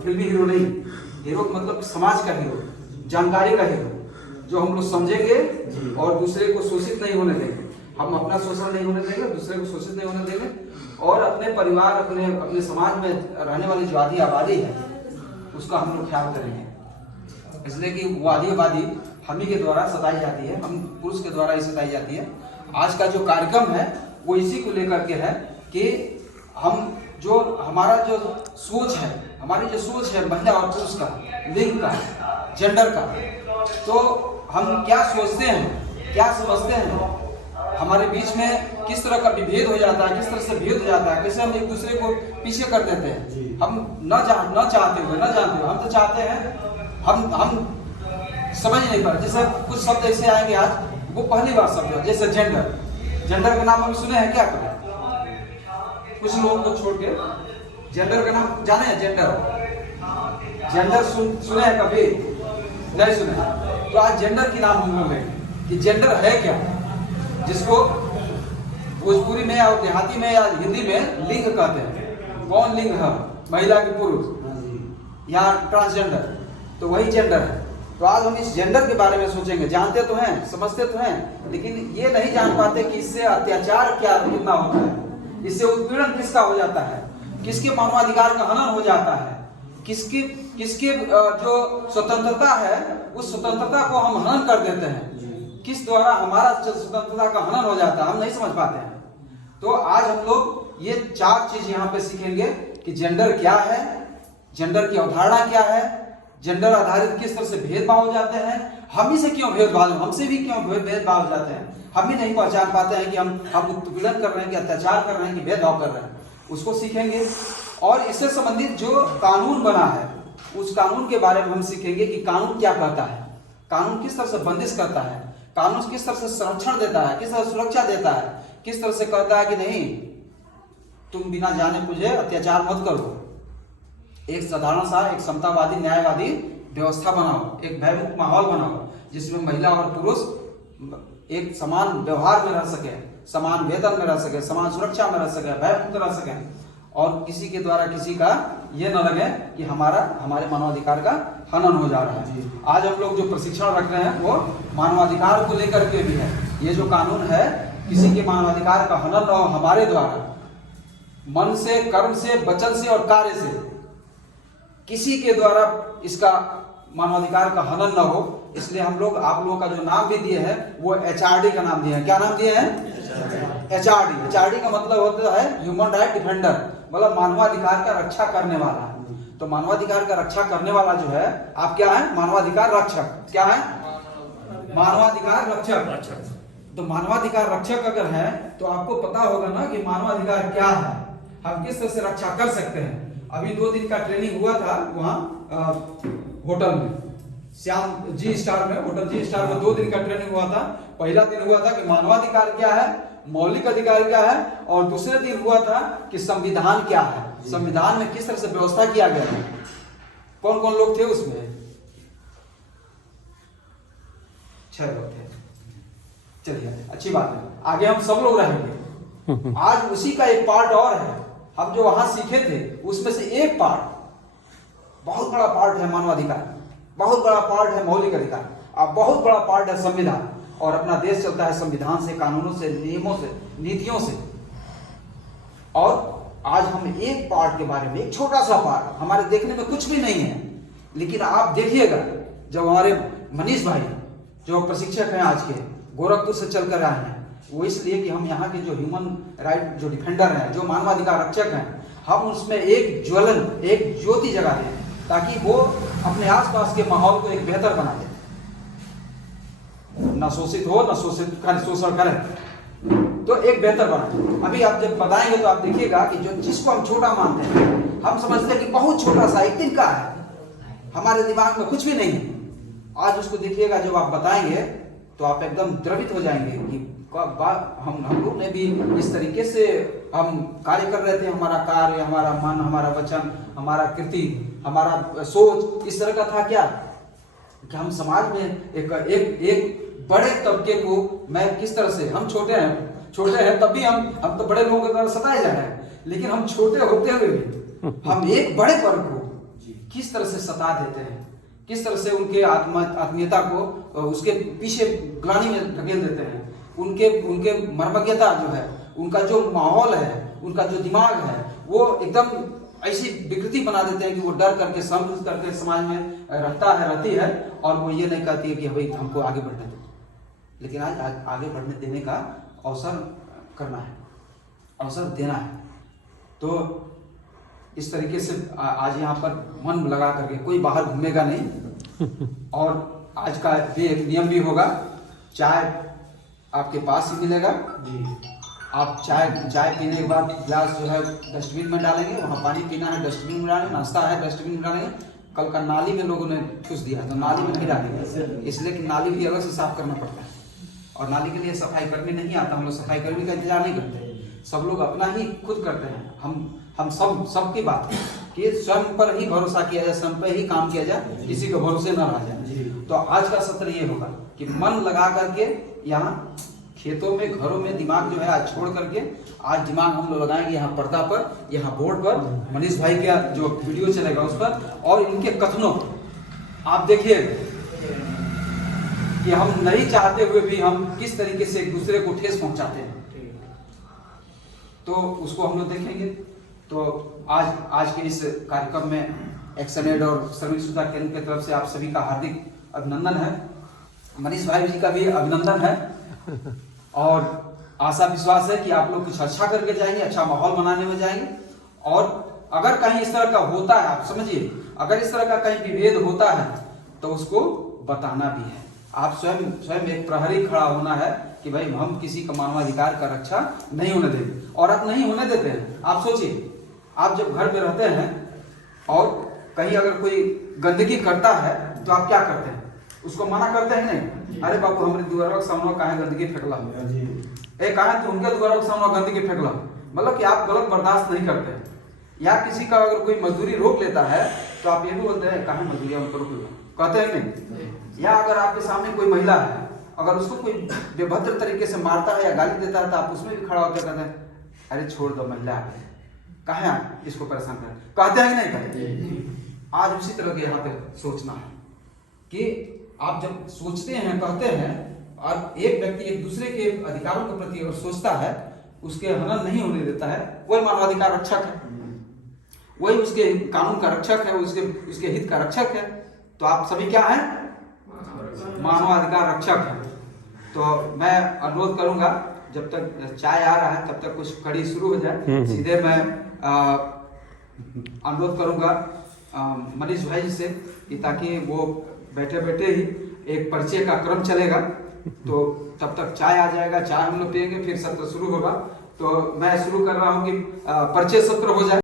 फिल्मी हीरो नहीं, हीरो मतलब समाज का हीरो, जानकारी का हीरो, जो हम लोग समझेंगे और दूसरे को शोषित नहीं होने देंगे। हम अपना शोषण नहीं होने देंगे, दूसरे को शोषित नहीं होने देंगे, और अपने परिवार, अपने समाज में रहने वाली जो आधी आबादी है उसका हम लोग ख्याल करेंगे। इसलिए कि वो आधी आबादी हम ही के द्वारा सताई जाती है, हम पुरुष के द्वारा ही सताई जाती है। आज का जो कार्यक्रम है वो इसी को लेकर के है कि हम जो हमारा जो सोच है, हमारी जो सोच है महिला और पुरुष का, लिंग का, जेंडर का, तो हम क्या सोचते हैं, क्या समझते हैं, हमारे बीच में किस तरह का विभेद हो जाता है, किस तरह से भेद हो जाता है, कैसे हम एक दूसरे को पीछे कर देते हैं। हम न चाहते हुए, न जानते हुए, हम तो चाहते हैं, हम समझ नहीं पा रहे। जैसे कुछ शब्द ऐसे आएंगे आज, वो पहली बार शब्द है, जैसे जेंडर। जेंडर का नाम हम सुने हैं, क्या करें कुछ लोगों को छोड़ के, जेंडर का नाम जाने हैं? जेंडर सुने हैं कभी? नहीं सुने। तो आज जेंडर की नाम हम लोग लेंगे कि जेंडर है क्या, जिसको भोजपुरी में और देहाती में या हिंदी में लिंग कहते हैं। कौन लिंग है? महिला की पुरुष या ट्रांसजेंडर, तो वही जेंडर है। तो आज हम इस जेंडर के बारे में सोचेंगे। जानते तो हैं, समझते तो हैं, लेकिन ये नहीं जान पाते कि इससे अत्याचार क्या कितना होता है, इससे उत्पीड़न किसका हो जाता है, किसके मानवाधिकार का हनन हो जाता है, किसके जो स्वतंत्रता है उस स्वतंत्रता को हम हनन कर देते हैं, किस द्वारा हमारा स्वतंत्रता का हनन हो जाता है, हम नहीं समझ पाते हैं। तो आज हम लोग ये 4 चीज यहाँ पे सीखेंगे कि जेंडर क्या है, जेंडर की अवधारणा क्या है, जेंडर आधारित किस तरह से भेदभाव हो जाते हैं, हम ही से क्यों भेदभाव, हमसे भी क्यों भेदभाव हो जाते हैं, हम ही नहीं पहचान पाते हैं कि हम उत्पीड़न कर रहे हैं, कि अत्याचार कर रहे हैं, कि भेदभाव कर रहे हैं, उसको सीखेंगे। और इससे संबंधित जो कानून बना है उस कानून के बारे में हम सीखेंगे कि कानून क्या कहता है, कानून किस तरह से बंदिश करता है, कानून किस तरह से संरक्षण देता है, किस तरह से सुरक्षा देता है, किस तरह से कहता है कि नहीं तुम बिना जाने मुझे अत्याचार मत करो। एक साधारण सा, एक समतावादी, न्यायवादी व्यवस्था बनाओ, एक भयमुक्त माहौल बनाओ, जिसमें महिला और पुरुष एक समान व्यवहार में रह सके, समान वेतन में रह सके, समान सुरक्षा में रह सके, भयमुक्त रह सके, और किसी के द्वारा किसी का ये न लगे कि हमारे मानवाधिकार का हनन हो जा रहा है। आज हम लोग जो प्रशिक्षण रख रहे हैं वो मानवाधिकार को लेकर के भी है। ये जो कानून है किसी के मानवाधिकार का हनन न हो, हमारे द्वारा मन से, कर्म से, वचन से और कार्य से किसी के द्वारा इसका मानवाधिकार का हनन न हो, इसलिए हम लोग आप लोगों का जो नाम भी दिए हैं वो HRD का नाम दिए हैं। क्या नाम दिए हैं? HRD का मतलब होता है ह्यूमन राइट डिफेंडर, मतलब मानवाधिकार का रक्षा करने वाला। तो मानवाधिकार का रक्षा करने वाला जो है, आप क्या है? मानवाधिकार रक्षक। क्या है? मानवाधिकार रक्षक। तो मानवाधिकार रक्षक अगर है तो आपको पता होगा ना कि मानवाधिकार क्या है, हम किस तरह से रक्षा कर सकते हैं। अभी 2 दिन का ट्रेनिंग हुआ था वहाँ होटल में, श्याम जी स्टार में, होटल जी स्टार में 2 दिन का ट्रेनिंग हुआ था। पहला दिन हुआ था कि मानवाधिकार क्या है, मौलिक अधिकार क्या है, और दूसरे दिन हुआ था कि संविधान क्या है, संविधान में किस तरह से व्यवस्था किया गया है। कौन कौन लोग थे उसमें? 6 लोग थे। चलिए अच्छी बात है, आगे हम सब लोग रहेंगे। आज उसी का एक पार्ट और है, हम जो वहां सीखे थे उसमें से एक पार्ट, बहुत बड़ा पार्ट है मानवाधिकार, बहुत बड़ा पार्ट है मौलिक अधिकार, और बहुत बड़ा पार्ट है संविधान। और अपना देश चलता है संविधान से, कानूनों से, नियमों से, नीतियों से। और आज हम एक पार्ट के बारे में, एक छोटा सा पार्ट, हमारे देखने में कुछ भी नहीं है, लेकिन आप देखिएगा जब हमारे मनीष भाई जो प्रशिक्षक हैं आज के, गोरखपुर से चलकर आए हैं, वो इसलिए कि हम यहाँ के जो ह्यूमन राइट जो डिफेंडर हैं, जो मानवाधिकार रक्षक हैं, हम उसमें एक ज्वलन, एक ज्योति जगा दें ताकि वो अपने आसपास के माहौल को एक बेहतर बना दे, न शोषित हो, न शोषण करें, तो एक बेहतर बना। अभी आप जब बताएंगे तो आप देखिएगा कि जो जिसको हम छोटा मानते हैं, हम समझते हैं कि बहुत छोटा सा, एक दिन का है, हमारे दिमाग में कुछ भी नहीं है। आज उसको देखिएगा, जब आप बताएंगे तो आप एकदम द्रवित हो जाएंगे कि हम लोग ने भी इस तरीके से हम कार्य कर रहे थे, हमारा कार्य, हमारा मन, हमारा वचन, हमारा कृति, हमारा सोच इस तरह का था क्या कि हम समाज में एक बड़े तबके को, मैं किस तरह से, हम छोटे हैं तब भी हम तो बड़े लोगों के द्वारा सताए जा रहे हैं, लेकिन हम छोटे होते हुए भी हम एक बड़े वर्ग को, किस तरह से सता देते हैं, किस तरह से उनके आत्मीयता को उसके पीछे ग्लानि में धकेल देते हैं। उनके मर्मज्ञता जो है, उनका जो माहौल है, उनका जो दिमाग है, वो एकदम ऐसी विकृति बना देते हैं कि वो डर करके समझ करके समाज में रहती है और वो ये नहीं कहती है कि भाई हमको आगे बढ़ने दो। लेकिन आज आगे बढ़ने देने का अवसर करना है, अवसर देना है। तो इस तरीके से आज यहाँ पर मन लगा करके कोई बाहर घूमेगा नहीं। और आज का ये एक नियम भी होगा, चाय आपके पास ही मिलेगा जी। आप चाय पीने के बाद गिलास जो है डस्टबिन में डालेंगे, वहाँ पानी पीना है डस्टबिन में डालेंगे, नाश्ता है डस्टबिन में डालेंगे। कल का नाली में लोगों ने ठूस दिया तो नाली में नहीं डालेंगे, इसलिए कि नाली भी अलग से साफ करना पड़ता है और नाली के लिए सफाई करने नहीं आता। हम लोग सफाई कर्मी का इंतजार नहीं करते, सब लोग अपना ही खुद करते हैं। हम सबकी बात है कि स्वयं पर ही भरोसा किया जाए, स्वयं पर ही काम किया जाए, किसी के भरोसे न रह जाए। तो आज का सत्र ये होगा कि मन लगा करके यहाँ खेतों में, घरों में दिमाग जो है आज छोड़ करके आज दिमाग हम लोग लगाएंगे यहाँ पर्दा पर, यहाँ बोर्ड पर, मनीष भाई का जो वीडियो चलेगा उस पर, और इनके कथनों आप देखिए कि हम नहीं चाहते हुए भी हम किस तरीके से एक दूसरे को ठेस पहुंचाते हैं। तो उसको हम लोग देखेंगे। तो आज के इस कार्यक्रम में एक्सएड और श्रमिक सुविधा केंद्र की तरफ से आप सभी का हार्दिक अभिनंदन है, मनीष भाई जी का भी अभिनंदन है और आशा विश्वास है कि आप लोग कुछ अच्छा करके जाएंगे, अच्छा माहौल बनाने में जाएंगे। और अगर कहीं इस तरह का होता है, आप समझिए, अगर इस तरह का कहीं विभेद होता है तो उसको बताना भी है। आप स्वयं एक प्रहरी खड़ा होना है कि भाई हम किसी का मानवाधिकार का रक्षा नहीं होने देंगे, और आप नहीं होने देते हैं। आप सोचिए, आप जब घर में रहते हैं और कहीं अगर कोई गंदगी करता है तो आप क्या करते हैं? उसको मना करते हैं नहीं, अरे बाबू हमारे द्वारा के सामने कहाँ गंदगी फेंकला, कहा तो उनके द्वारा के सामने गंदगी फेंकला, मतलब कि आप गलत बर्दाश्त नहीं करते हैं। या किसी का अगर कोई मजदूरी रोक लेता है तो आप ये भी बोलते हैं कहाँ मजदूरी उनको रोक लेगा, कहते हैं नहीं। या अगर आपके सामने कोई महिला है, अगर उसको कोई बेभद्र तरीके से मारता है या गाली देता है तो आप उसमें भी खड़ा होकर कहते हैं अरे छोड़ दो महिला, कहाँ इसको परेशान कर, कहते हैं नहीं कहते। आज उसी तरह के यहाँ पे सोचना है कि आप जब सोचते हैं, कहते हैं, और एक व्यक्ति एक दूसरे के अधिकारों के प्रति अगर सोचता है, उसके हनन नहीं होने देता है, वही मानवाधिकार रक्षक है, वही उसके कानून का रक्षक है, उसके हित का रक्षक है। तो आप सभी क्या हैं? मानवाधिकार रक्षक है। तो मैं अनुरोध करूंगा, जब तक चाय आ रहा है तब तक कुछ कड़ी शुरू हो जाए, सीधे मैं अनुरोध करूंगा मनीष भाई जी से कि ताकि वो बैठे बैठे ही एक परिचय का क्रम चलेगा, तो तब तक चाय आ जाएगा, चाय हम लोग पियेंगे, फिर सत्र शुरू होगा। तो मैं शुरू कर रहा हूँ कि परिचय सत्र हो जाए।